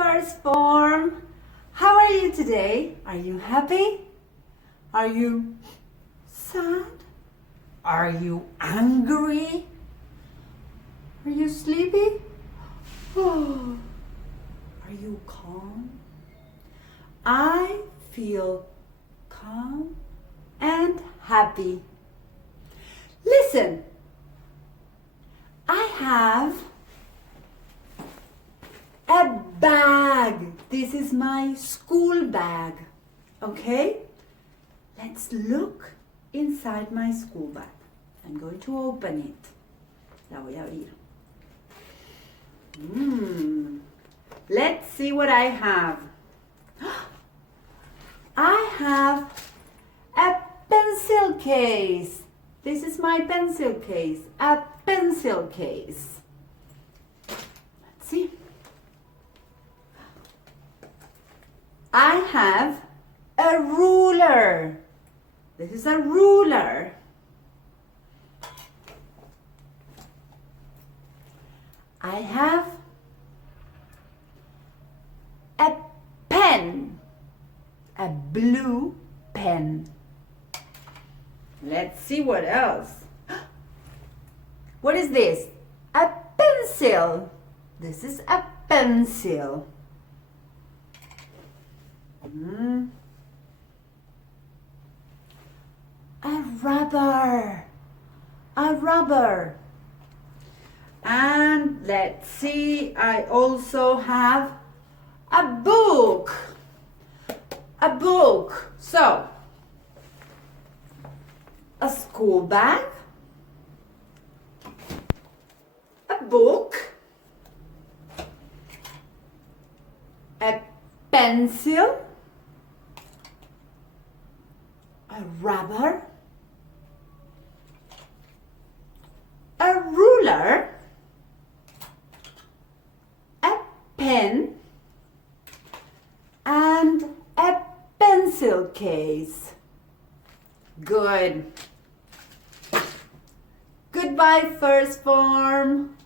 first form. How are you today? Are you happy? Are you sad? Are you angry? Are you sleepy? Oh, are you calm? I feel calm and happy. Listen, I have a bag. This is my school bag. Okay? Let's look inside my school bag. I'm going to open it. La voy a abrir. Let's see what I have. I have a pencil case. This is my pencil case. A pencil case. Let's see. I have a ruler. This is a ruler. I have a pen, a blue pen. Let's see what else. What is this? A pencil. This is a pencil. A rubber. A rubber. And let's see, I also have a book. A book. So, a school bag, a book, a pencil, a rubber, a ruler, a pen, and a pencil case. Good. Goodbye, first form.